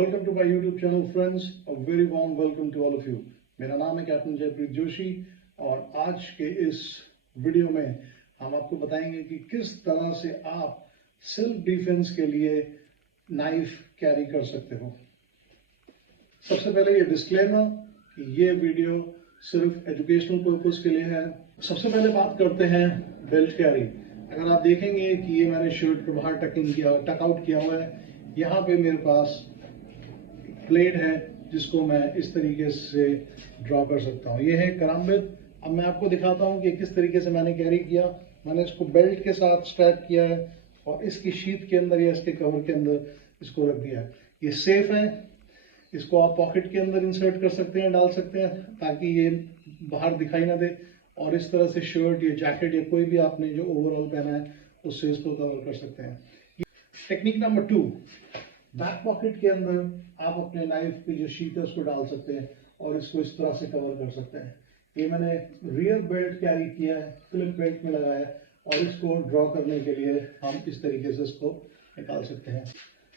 Welcome to my YouTube channel friends, a very warm welcome to all of you. मेरा नाम है captain जयप्रीत Joshi और आज के इस वीडियो में हम आपको बताएंगे कि किस तरह से आप सेल्फ डिफेंस के लिए नाइफ कैरी कर सकते हो। सबसे पहले ये डिस्क्लेमर कि ये वीडियो सिर्फ एजुकेशनल पर्पस के लिए है। सबसे पहले बात करते हैं बेल्ट कैरी। अगर आप देखेंगे कि ये मैंने शर्ट को बाहर टक आउट किया हुआ है, यहाँ पे मेरे पास ब्लेड है जिसको मैं इस तरीके से ड्रॉ कर सकता हूँ। ये है कराम्बित। अब मैं आपको दिखाता हूँ कि किस तरीके से मैंने कैरी किया। मैंने इसको बेल्ट के साथ स्ट्रैप किया है और इसकी शीट के अंदर या इसके कवर के अंदर इसको रख दिया है। ये सेफ है, इसको आप पॉकेट के अंदर इंसर्ट कर सकते हैं, डाल सकते हैं ताकि ये बाहर दिखाई ना दे। और इस तरह से शर्ट या जैकेट या कोई भी आपने जो ओवरऑल पहना है उससे इसको कवर कर सकते हैं। टेक्निक नंबर 2, बैक पॉकेट के अंदर आप अपने नाइफ की जो शीट है उसको डाल सकते हैं और इसको इस तरह से कवर कर सकते हैं। ये मैंने रियर बेल्ट कैरी किया है, क्लिप बेल्ट में लगाया है और इसको ड्रॉ करने के लिए हम इस तरीके से इसको निकाल सकते हैं।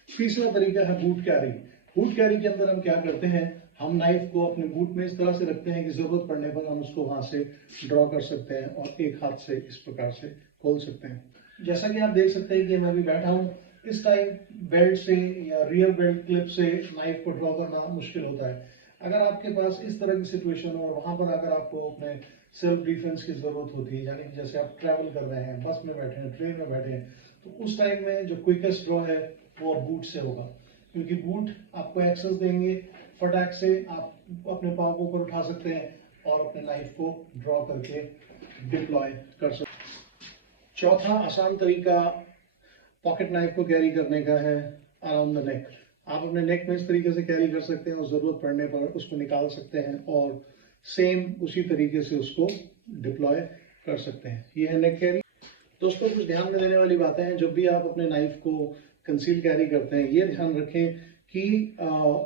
तीसरा तरीका है बूट कैरी। बूट कैरी के अंदर हम क्या करते हैं, हम नाइफ को अपने बूट में इस तरह से रखते हैं कि जरूरत पड़ने पर हम उसको वहां से ड्रॉ कर सकते हैं और एक हाथ से इस प्रकार से खोल सकते हैं। जैसा कि आप देख सकते हैं कि मैं अभी बैठा हूँ, इस टाइम बेल्ट से या रियर बेल्ट क्लिप से नाइफ को ड्रॉ करना मुश्किल होता है। अगर आपके पास इस तरह की सिचुएशन हो और वहां पर अगर आपको अपने सेल्फ डिफेंस की जरूरत होती है, यानी कि जैसे आप ट्रैवल कर रहे हैं, बस में बैठे हैं, ट्रेन में बैठे हैं, तो उस टाइम में जो क्विकेस्ट ड्रॉ है वो बूट से होगा, क्योंकि बूट आपको एक्सेस देंगे। फटाक से आप अपने पाँव को ऊपर उठा सकते हैं और अपने नाइफ को ड्रॉ करके डिप्लॉय कर सकते हैं। चौथा आसान तरीका पॉकेट नाइफ को कैरी करने का है अराउंड द नेक। आप अपने नेक में इस तरीके से कैरी कर सकते हैं और जरूरत पड़ने पर उसको निकाल सकते हैं और सेम उसी तरीके से उसको डिप्लॉय कर सकते हैं। ये है नेक कैरी। दोस्तों, कुछ ध्यान में देने वाली बातें हैं। जब भी आप अपने नाइफ को कंसील कैरी करते हैं, ये ध्यान रखें कि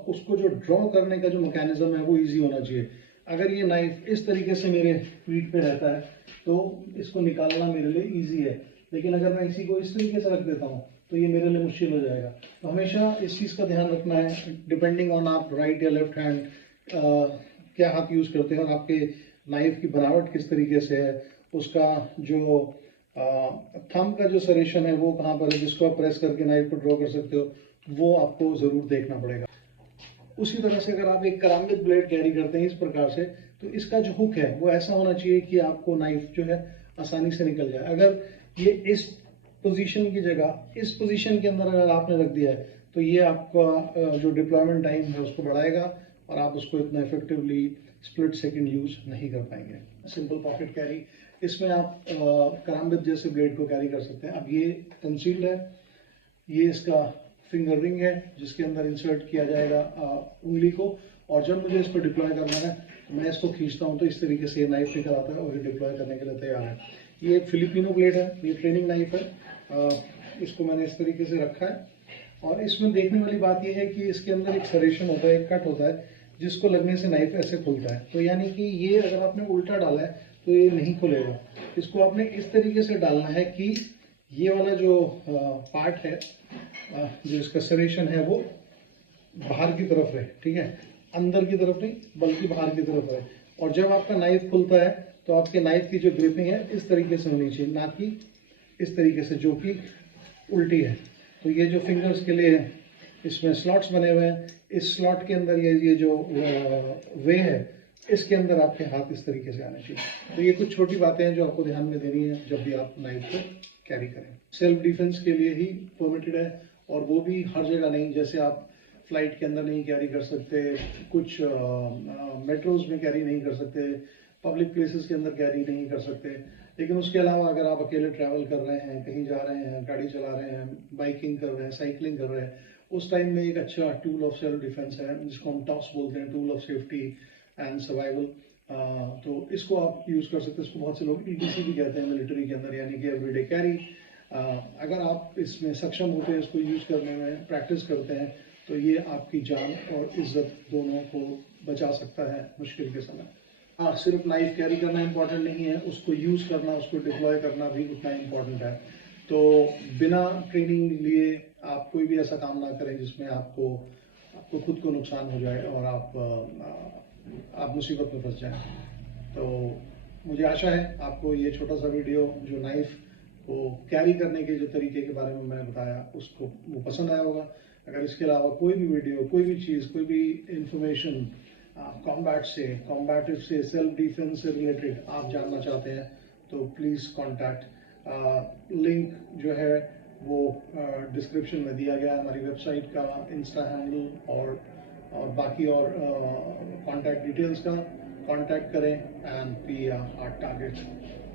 उसको जो ड्रॉ करने का जो मैकेनिज्म है वो ईजी होना चाहिए। अगर ये नाइफ इस तरीके से मेरे फीट पे रहता है तो इसको निकालना मेरे लिए ईजी है, लेकिन अगर मैं इसी को इस तरीके से रख देता हूँ तो ये मेरे लिए मुश्किल हो जाएगा। तो हमेशा इस चीज़ का ध्यान रखना है, डिपेंडिंग ऑन आप राइट या लेफ्ट हैंड क्या हाथ यूज़ करते हैं और आपके नाइफ की बनावट किस तरीके से है, उसका जो थंब का जो सरेशन है वो कहाँ पर है, जिसको आप प्रेस करके नाइफ को ड्रॉ कर सकते हो, वो आपको ज़रूर देखना पड़ेगा। उसी तरह से अगर आप एक कराम्बित ब्लेड कैरी करते हैं इस प्रकार से, तो इसका जो हुक है वो ऐसा होना चाहिए कि आपको नाइफ जो है आसानी से निकल जाए। अगर ये इस पोजीशन की जगह इस पोजीशन के अंदर अगर आपने रख दिया है तो ये आपका जो डिप्लॉयमेंट टाइम है उसको बढ़ाएगा और आप उसको इतना इफेक्टिवली स्प्लिट सेकंड यूज नहीं कर पाएंगे। सिंपल पॉकेट कैरी, इसमें आप कराम्बित जैसे ब्लेड को कैरी कर सकते हैं। अब ये कंसील्ड है, ये इसका फिंगर रिंग है जिसके अंदर इंसर्ट किया जाएगा उंगली को, और जब मुझे इसको डिप्लॉय करना है मैं इसको खींचता हूँ तो इस तरीके से ये नाइफ निकल आता है और ये डिप्लॉय करने के लिए तैयार है। ये एक फिलिपिनो ब्लेड है, ये ट्रेनिंग नाइफ है। इसको मैंने इस तरीके से रखा है और इसमें देखने वाली बात यह है कि इसके अंदर एक सरेशन होता है, एक कट होता है जिसको लगने से नाइफ ऐसे खुलता है। तो यानी कि ये अगर आपने उल्टा डाला है तो ये नहीं खुलेगा। इसको आपने इस तरीके से डालना है कि ये वाला जो पार्ट है, जो इसका सरेशन है वो बाहर की तरफ है, ठीक है, अंदर की तरफ नहीं बल्कि बाहर की तरफ है। और जब आपका नाइफ खुलता है तो आपके नाइफ की जो ग्रिपिंग है इस तरीके से होनी चाहिए, ना कि इस तरीके से जो कि उल्टी है। तो ये जो फिंगर्स के लिए इसमें स्लॉट्स बने हुए हैं, इस स्लॉट के अंदर ये जो वे है इसके अंदर आपके हाथ इस तरीके से आने चाहिए। तो ये कुछ छोटी बातें हैं जो आपको ध्यान में देनी है जब भी आप नाइफ को कैरी करें। सेल्फ डिफेंस के लिए ही परमिटेड है और वो भी हर जगह नहीं। जैसे आप फ्लाइट के अंदर नहीं कैरी कर सकते, कुछ मेट्रोज में कैरी नहीं कर सकते, पब्लिक प्लेसेस के अंदर कैरी नहीं कर सकते। लेकिन उसके अलावा अगर आप अकेले ट्रैवल कर रहे हैं, कहीं जा रहे हैं, गाड़ी चला रहे हैं, बाइकिंग कर रहे हैं, साइकिलिंग कर रहे हैं, उस टाइम में एक अच्छा टूल ऑफ सेल्फ डिफेंस है जिसको हम टॉस बोलते हैं, tool of safety and survival. तो इसको आप यूज़ कर सकते हैं। इसको बहुत से लोग EDC भी कहते हैं मिलिट्री के अंदर, यानी कि एवरीडे कैरी। अगर आप इसमें सक्षम होते हैं, इसको यूज़ करने में प्रैक्टिस करते हैं, तो ये आपकी जान और इज्जत दोनों को बचा सकता है मुश्किल के समय। हाँ, सिर्फ नाइफ कैरी करना इम्पोर्टेंट नहीं है, उसको यूज़ करना, उसको डिप्लॉय करना भी उतना इम्पोर्टेंट है। तो बिना ट्रेनिंग लिए आप कोई भी ऐसा काम ना करें जिसमें आपको आपको खुद को नुकसान हो जाए और आप मुसीबत में फंस जाएं। तो मुझे आशा है आपको ये छोटा सा वीडियो जो नाइफ को कैरी करने के जो तरीके के बारे में मैंने बताया उसको वो पसंद आया होगा। अगर इसके अलावा कोई भी वीडियो, कोई भी चीज़, कोई भी इंफॉर्मेशन कॉम्बैटिव से, सेल्फ डिफेंस से रिलेटेड आप जानना चाहते हैं तो प्लीज़ कॉन्टैक्ट। लिंक जो है वो डिस्क्रिप्शन में दिया गया है, हमारी वेबसाइट का, इंस्टा हैंडल और बाकी और कॉन्टैक्ट डिटेल्स का। कॉन्टैक्ट करें and be a hard target.